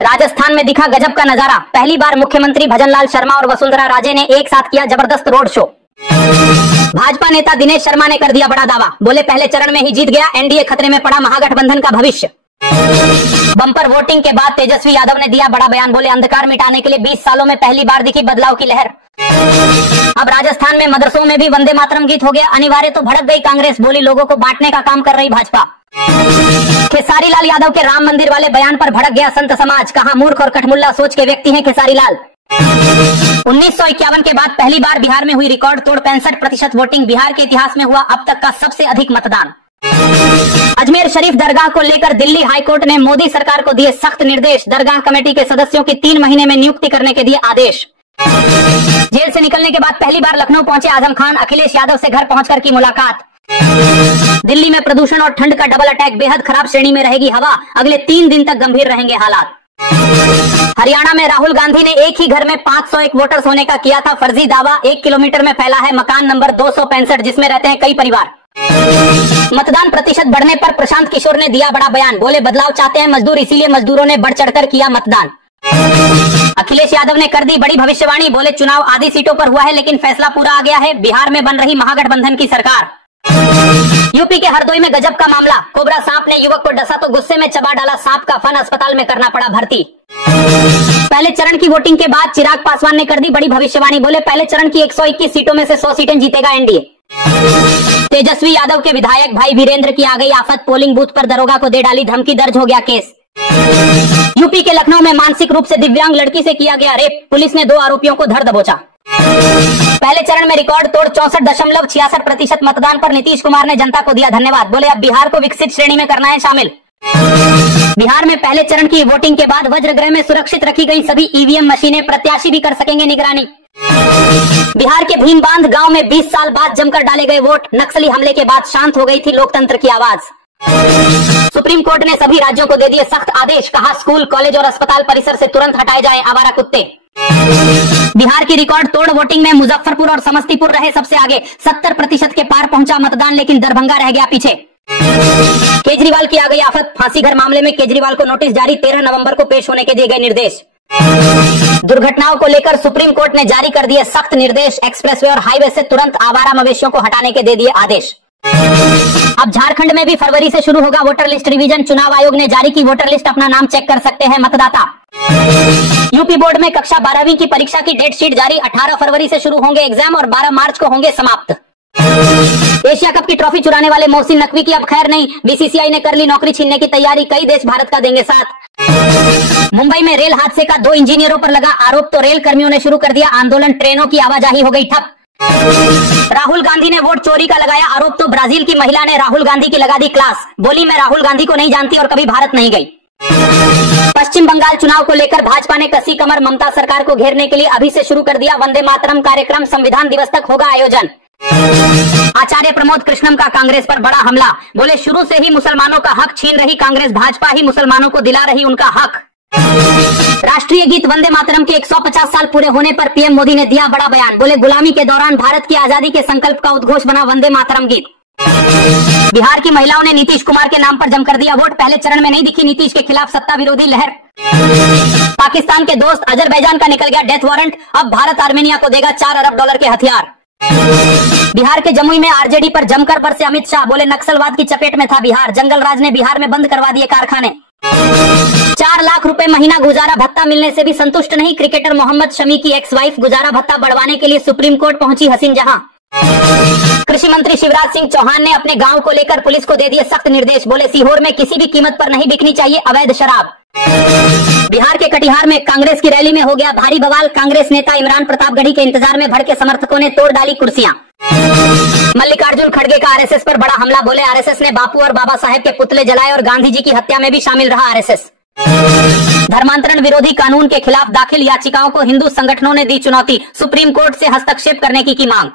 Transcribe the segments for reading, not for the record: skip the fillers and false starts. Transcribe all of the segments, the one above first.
राजस्थान में दिखा गजब का नजारा। पहली बार मुख्यमंत्री भजनलाल शर्मा और वसुंधरा राजे ने एक साथ किया जबरदस्त रोड शो। भाजपा नेता दिनेश शर्मा ने कर दिया बड़ा दावा, बोले पहले चरण में ही जीत गया, एनडीए खतरे में पड़ा, महागठबंधन का भविष्य। बम्पर वोटिंग के बाद तेजस्वी यादव ने दिया बड़ा बयान, बोले अंधकार मिटाने के लिए 20 सालों में पहली बार दिखी बदलाव की लहर। अब राजस्थान में मदरसों में भी वंदे मातरम गीत हो गया अनिवार्य, तो भड़क गई कांग्रेस, बोली लोगों को बांटने का काम कर रही भाजपा। खेसारी लाल यादव के राम मंदिर वाले बयान पर भड़क गया संत समाज, कहा मूर्ख और कठमुल्ला सोच के व्यक्ति हैं खेसारी लाल। 1951 के बाद पहली बार बिहार में हुई रिकॉर्ड तोड़ 65% वोटिंग, बिहार के इतिहास में हुआ अब तक का सबसे अधिक मतदान। अजमेर शरीफ दरगाह को लेकर दिल्ली हाईकोर्ट ने मोदी सरकार को दिए सख्त निर्देश, दरगाह कमेटी के सदस्यों की 3 महीने में नियुक्ति करने के दिए आदेश। जेल से निकलने के बाद पहली बार लखनऊ पहुंचे आजम खान, अखिलेश यादव से घर पहुंचकर की मुलाकात। दिल्ली में प्रदूषण और ठंड का डबल अटैक, बेहद खराब श्रेणी में रहेगी हवा, अगले 3 दिन तक गंभीर रहेंगे हालात। हरियाणा में राहुल गांधी ने एक ही घर में 501 वोटर्स होने का किया था फर्जी दावा, 1 किलोमीटर में फैला है मकान नंबर 265 जिसमें रहते हैं कई परिवार। मतदान प्रतिशत बढ़ने पर प्रशांत किशोर ने दिया बड़ा बयान, बोले बदलाव चाहते हैं मजदूर, इसीलिए मजदूरों ने बढ़ चढ़कर किया मतदान। अखिलेश यादव ने कर दी बड़ी भविष्यवाणी, बोले चुनाव आधी सीटों पर हुआ है लेकिन फैसला पूरा आ गया है, बिहार में बन रही महागठबंधन की सरकार। यूपी के हरदोई में गजब का मामला, कोबरा सांप ने युवक को डसा तो गुस्से में चबा डाला सांप का फन, अस्पताल में करना पड़ा भर्ती। पहले चरण की वोटिंग के बाद चिराग पासवान ने कर दी बड़ी भविष्यवाणी, बोले पहले चरण की 121 सीटों में से 100 सीटें जीतेगा एनडीए। तेजस्वी यादव के विधायक भाई वीरेंद्र की आ गई आफत, पोलिंग बूथ पर दरोगा को दे डाली धमकी, दर्ज हो गया केस। यूपी के लखनऊ में मानसिक रूप से दिव्यांग लड़की से किया गया रेप, पुलिस ने 2 आरोपियों को धर दबोचा। पहले चरण में रिकॉर्ड तोड़ 64.66% मतदान पर नीतीश कुमार ने जनता को दिया धन्यवाद, बोले अब बिहार को विकसित श्रेणी में करना है शामिल। बिहार में पहले चरण की वोटिंग के बाद वज्रगृह में सुरक्षित रखी गई सभी ईवीएम मशीनें, प्रत्याशी भी कर सकेंगे निगरानी। बिहार के भीमबांध गांव में 20 साल बाद जमकर डाले गए वोट, नक्सली हमले के बाद शांत हो गई थी लोकतंत्र की आवाज। सुप्रीम कोर्ट ने सभी राज्यों को दे दिए सख्त आदेश, कहा स्कूल कॉलेज और अस्पताल परिसर से तुरंत हटाए जाएं आवारा कुत्ते। बिहार की रिकॉर्ड तोड़ वोटिंग में मुजफ्फरपुर और समस्तीपुर रहे सबसे आगे, 70% के पार पहुंचा मतदान, लेकिन दरभंगा रह गया पीछे। केजरीवाल की आ गई आफत, फांसी घर मामले में केजरीवाल को नोटिस जारी, 13 नवंबर को पेश होने के दिए गए निर्देश। दुर्घटनाओं को लेकर सुप्रीम कोर्ट ने जारी कर दिए सख्त निर्देश, एक्सप्रेसवे और हाईवे से तुरंत आवारा मवेशियों को हटाने के दे दिए आदेश। अब झारखंड में भी फरवरी से शुरू होगा वोटर लिस्ट रिवीजन, चुनाव आयोग ने जारी की वोटर लिस्ट, अपना नाम चेक कर सकते हैं मतदाता। यूपी बोर्ड में कक्षा 12वीं की परीक्षा की डेट शीट जारी, 18 फरवरी से शुरू होंगे एग्जाम और 12 मार्च को होंगे समाप्त। एशिया कप की ट्रॉफी चुराने वाले मोहसिन नकवी की अब खैर नहीं, बीसीसीआई ने कर ली नौकरी छीनने की तैयारी, कई देश भारत का देंगे साथ। मुंबई में रेल हादसे का 2 इंजीनियरों पर लगा आरोप, तो रेल कर्मियों ने शुरू कर दिया आंदोलन, ट्रेनों की आवाजाही हो गई ठप। राहुल गांधी ने वोट चोरी का लगाया आरोप, तो ब्राजील की महिला ने राहुल गांधी की लगा दी क्लास, बोली मैं राहुल गांधी को नहीं जानती और कभी भारत नहीं गई। पश्चिम बंगाल चुनाव को लेकर भाजपा ने कसी कमर, ममता सरकार को घेरने के लिए अभी से शुरू कर दिया वंदे मातरम कार्यक्रम, संविधान दिवस तक होगा आयोजन। आचार्य प्रमोद कृष्णम का कांग्रेस पर बड़ा हमला, बोले शुरू से ही मुसलमानों का हक छीन रही कांग्रेस, भाजपा ही मुसलमानों को दिला रही उनका हक। राष्ट्रीय गीत वंदे मातरम के 150 साल पूरे होने पर पीएम मोदी ने दिया बड़ा बयान, बोले गुलामी के दौरान भारत की आजादी के संकल्प का उद्घोष बना वंदे मातरम गीत। बिहार की महिलाओं ने नीतीश कुमार के नाम पर जमकर दिया वोट, पहले चरण में नहीं दिखी नीतीश के खिलाफ सत्ता विरोधी लहर। पाकिस्तान के दोस्त अजरबैजान का निकल गया डेथ वारंट, अब भारत आर्मेनिया को देगा $4 अरब के हथियार। बिहार के जमुई में आरजेडी पर जमकर बरसे अमित शाह, बोले नक्सलवाद की चपेट में था बिहार, जंगल राज ने बिहार में बंद करवा दिए कारखाने। 4 लाख रुपए महीना गुजारा भत्ता मिलने से भी संतुष्ट नहीं क्रिकेटर मोहम्मद शमी की एक्स वाइफ, गुजारा भत्ता बढ़वाने के लिए सुप्रीम कोर्ट पहुंची हसीन जहां। कृषि मंत्री शिवराज सिंह चौहान ने अपने गांव को लेकर पुलिस को दे दिए सख्त निर्देश, बोले सीहोर में किसी भी कीमत पर नहीं बिकनी चाहिए अवैध शराब। बिहार के कटिहार में कांग्रेस की रैली में हो गया भारी बवाल, कांग्रेस नेता इमरान प्रतापगढ़ी के इंतजार में भड़के समर्थकों ने तोड़ डाली कुर्सियां। मल्लिकार्जुन खड़गे का आरएसएस पर बड़ा हमला, बोले आरएसएस ने बापू और बाबा साहेब के पुतले जलाए और गांधी जी की हत्या में भी शामिल रहा आरएसएस। धर्मांतरण विरोधी कानून के खिलाफ दाखिल याचिकाओं को हिंदू संगठनों ने दी चुनौती, सुप्रीम कोर्ट से हस्तक्षेप करने की मांग।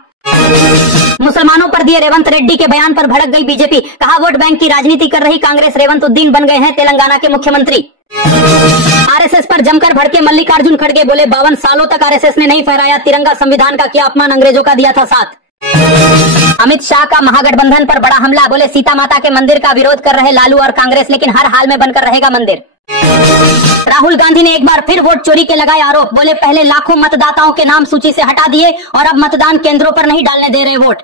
मुसलमानों पर दिए रेवंत रेड्डी के बयान पर भड़क गई बीजेपी, कहा वोट बैंक की राजनीति कर रही कांग्रेस, रेवंत उद्दीन बन गए हैं तेलंगाना के मुख्यमंत्री। आरएसएस पर जमकर भड़के मल्लिकार्जुन खड़गे, बोले 52 सालों तक आरएसएस ने नहीं फहराया तिरंगा, संविधान का किया अपमान, अंग्रेजों का दिया था साथ। अमित शाह का महागठबंधन पर बड़ा हमला, बोले सीता माता के मंदिर का विरोध कर रहे लालू और कांग्रेस, लेकिन हर हाल में बनकर रहेगा मंदिर। राहुल गांधी ने एक बार फिर वोट चोरी के लगाए आरोप, बोले पहले लाखों मतदाताओं के नाम सूची से हटा दिए और अब मतदान केंद्रों पर नहीं डालने दे रहे वोट।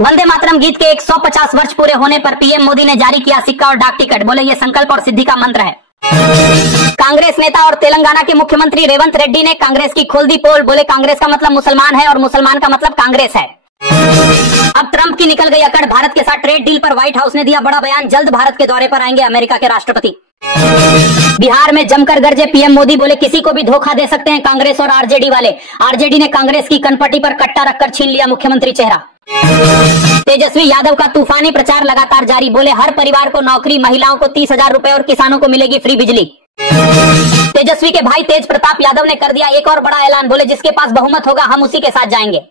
वंदे मातरम गीत के 150 वर्ष पूरे होने पर पीएम मोदी ने जारी किया सिक्का और डाक टिकट, बोले ये संकल्प और सिद्धि का मंत्र है। कांग्रेस नेता और तेलंगाना के मुख्यमंत्री रेवंत रेड्डी ने कांग्रेस की खोल दी पोल, बोले कांग्रेस का मतलब मुसलमान है और मुसलमान का मतलब कांग्रेस है। अब ट्रंप की निकल गई अकड़, भारत के साथ ट्रेड डील पर व्हाइट हाउस ने दिया बड़ा बयान, जल्द भारत के दौरे पर आएंगे अमेरिका के राष्ट्रपति। बिहार में जमकर गरजे पीएम मोदी, बोले किसी को भी धोखा दे सकते हैं कांग्रेस और आरजेडी वाले। आरजेडी ने कांग्रेस की कनपट्टी पर कट्टा रखकर छीन लिया मुख्यमंत्री चेहरा। तेजस्वी यादव का तूफानी प्रचार लगातार जारी, बोले हर परिवार को नौकरी, महिलाओं को 30,000 रुपए और किसानों को मिलेगी फ्री बिजली। तेजस्वी के भाई तेज प्रताप यादव ने कर दिया एक और बड़ा ऐलान, बोले जिसके पास बहुमत होगा हम उसी के साथ जाएंगे।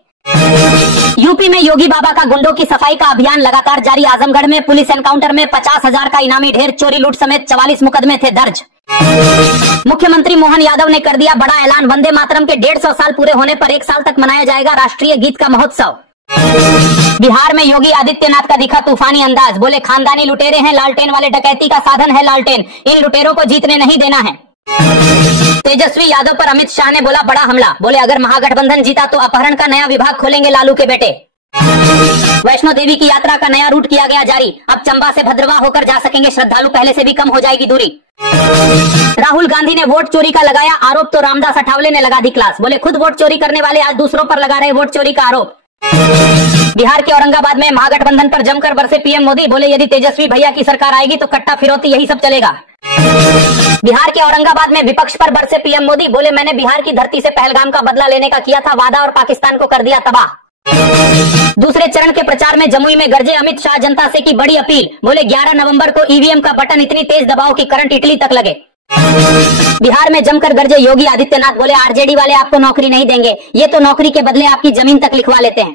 यूपी में योगी बाबा का गुंडों की सफाई का अभियान लगातार जारी, आजमगढ़ में पुलिस एनकाउंटर में 50,000 का इनामी ढेर, चोरी लूट समेत 44 मुकदमे थे दर्ज। मुख्यमंत्री मोहन यादव ने कर दिया बड़ा ऐलान, वंदे मातरम के 150 साल पूरे होने पर 1 साल तक मनाया जाएगा राष्ट्रीय गीत का महोत्सव। बिहार में योगी आदित्यनाथ का दिखा तूफानी अंदाज, बोले खानदानी लुटेरे हैं लालटेन वाले, डकैती का साधन है लालटेन, इन लुटेरों को जीतने नहीं देना है। तेजस्वी यादव पर अमित शाह ने बोला बड़ा हमला, बोले अगर महागठबंधन जीता तो अपहरण का नया विभाग खोलेंगे लालू के बेटे। वैष्णो देवी की यात्रा का नया रूट किया गया जारी, अब चंबा से भद्रवाह होकर जा सकेंगे श्रद्धालु, पहले से भी कम हो जाएगी दूरी। राहुल गांधी ने वोट चोरी का लगाया आरोप तो रामदास अठावले ने लगा दी क्लास, बोले खुद वोट चोरी करने वाले आज दूसरों पर लगा रहे वोट चोरी का आरोप। बिहार के औरंगाबाद में महागठबंधन पर जमकर बरसे पीएम मोदी, बोले यदि तेजस्वी भैया की सरकार आएगी तो कट्टा फिरौती यही सब चलेगा। बिहार के औरंगाबाद में विपक्ष पर बरसे पीएम मोदी, बोले मैंने बिहार की धरती से पहलगाम का बदला लेने का किया था वादा और पाकिस्तान को कर दिया तबाह। दूसरे चरण के प्रचार में जमुई में गरजे अमित शाह, जनता से की बड़ी अपील, बोले 11 नवंबर को ईवीएम का बटन इतनी तेज दबाओ कि करंट इटली तक लगे। बिहार में जमकर गरजे योगी आदित्यनाथ, बोले आरजेडी वाले आपको नौकरी नहीं देंगे, ये तो नौकरी के बदले आपकी जमीन तक लिखवा लेते हैं।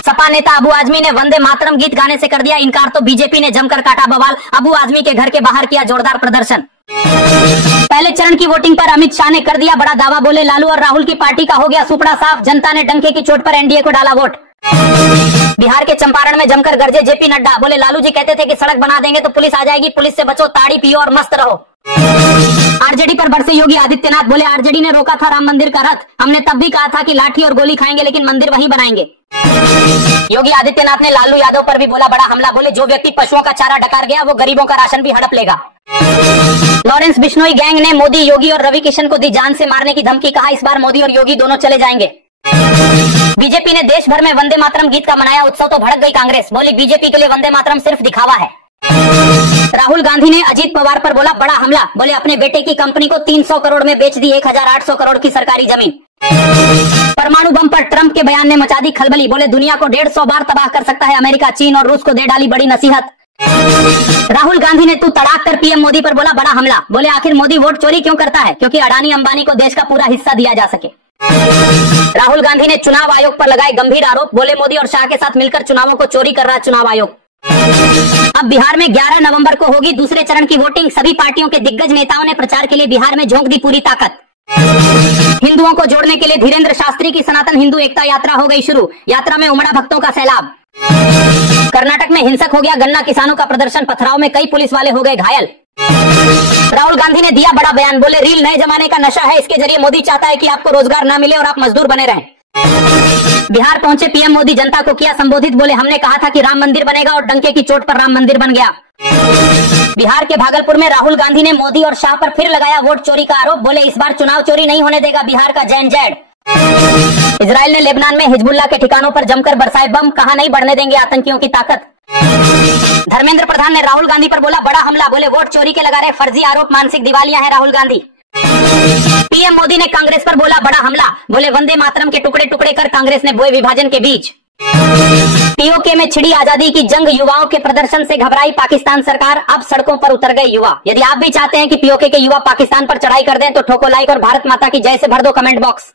सपा नेता अबू आजमी ने वंदे मातरम गीत गाने से कर दिया इनकार, तो बीजेपी ने जमकर काटा बवाल, अबू आजमी के घर के बाहर किया जोरदार प्रदर्शन। पहले चरण की वोटिंग पर अमित शाह ने कर दिया बड़ा दावा, बोले लालू और राहुल की पार्टी का हो गया सुपड़ा साफ, जनता ने डंके की चोट पर एनडीए को डाला वोट। बिहार के चंपारण में जमकर गरजे जेपी नड्डा, बोले लालू जी कहते थे कि सड़क बना देंगे तो पुलिस आ जाएगी, पुलिस से बचो, ताड़ी पियो और मस्त रहो। आरजेडी पर बरसे योगी आदित्यनाथ, बोले आरजेडी ने रोका था राम मंदिर का रथ, हमने तब भी कहा था कि लाठी और गोली खाएंगे लेकिन मंदिर वहीं बनाएंगे। योगी आदित्यनाथ ने लालू यादव पर भी बोला बड़ा हमला, बोले जो व्यक्ति पशुओं का चारा डकार गया वो गरीबों का राशन भी हड़प लेगा। लॉरेंस बिश्नोई गैंग ने मोदी, योगी और रवि किशन को दी जान से मारने की धमकी, कहा इस बार मोदी और योगी दोनों चले जाएंगे। बीजेपी ने देश भर में वंदे मातरम गीत का मनाया उत्सव, तो भड़क गई कांग्रेस, बोली बीजेपी के लिए वंदे मातरम सिर्फ दिखावा है। राहुल गांधी ने अजीत पवार पर बोला बड़ा हमला, बोले अपने बेटे की कंपनी को 300 करोड़ में बेच दी 1800 करोड़ की सरकारी जमीन। परमाणु बम पर ट्रंप के बयान ने मचा दी खलबली, बोले दुनिया को 150 बार तबाह कर सकता है अमेरिका, चीन और रूस को दे डाली बड़ी नसीहत। राहुल गांधी ने तू तड़ाक कर पीएम मोदी पर बोला बड़ा हमला, बोले आखिर मोदी वोट चोरी क्यों करता है, क्योंकि अडानी अंबानी को देश का पूरा हिस्सा दिया जा सके। राहुल गांधी ने चुनाव आयोग पर लगाए गंभीर आरोप, बोले मोदी और शाह के साथ मिलकर चुनावों को चोरी कर रहा चुनाव आयोग। अब बिहार में 11 नवंबर को होगी दूसरे चरण की वोटिंग, सभी पार्टियों के दिग्गज नेताओं ने प्रचार के लिए बिहार में झोंक दी पूरी ताकत। हिंदुओं को जोड़ने के लिए धीरेन्द्र शास्त्री की सनातन हिंदू एकता यात्रा हो गई शुरू, यात्रा में उमड़ा भक्तों का सैलाब। कर्नाटक में हिंसक हो गया गन्ना किसानों का प्रदर्शन, पथराव में कई पुलिस वाले हो गए घायल। राहुल गांधी ने दिया बड़ा बयान, बोले रील नए जमाने का नशा है, इसके जरिए मोदी चाहता है कि आपको रोजगार न मिले और आप मजदूर बने रहें। बिहार पहुंचे पीएम मोदी, जनता को किया संबोधित, बोले हमने कहा था कि राम मंदिर बनेगा और डंके की चोट पर राम मंदिर बन गया। बिहार के भागलपुर में राहुल गांधी ने मोदी और शाह पर फिर लगाया वोट चोरी का आरोप, बोले इस बार चुनाव चोरी नहीं होने देगा बिहार का जैन जैड। इजराइल ने लेबनान में हिजबुल्लाह के ठिकानों पर जमकर बरसाए बम, कहा नहीं बढ़ने देंगे आतंकियों की ताकत। धर्मेंद्र प्रधान ने राहुल गांधी पर बोला बड़ा हमला, बोले वोट चोरी के लगा रहे फर्जी आरोप, मानसिक दिवालिया है राहुल गांधी। पीएम मोदी ने कांग्रेस पर बोला बड़ा हमला, बोले वंदे मातरम के टुकड़े टुकड़े कर कांग्रेस ने बोए विभाजन के बीच। पीओके में छिड़ी आजादी की जंग, युवाओं के प्रदर्शन से घबराई पाकिस्तान सरकार, अब सड़कों पर उतर गए युवा। यदि आप भी चाहते हैं कि पीओके के युवा पाकिस्तान पर चढ़ाई कर दें तो ठोको लाइक और भारत माता की जय से भर दो कमेंट बॉक्स।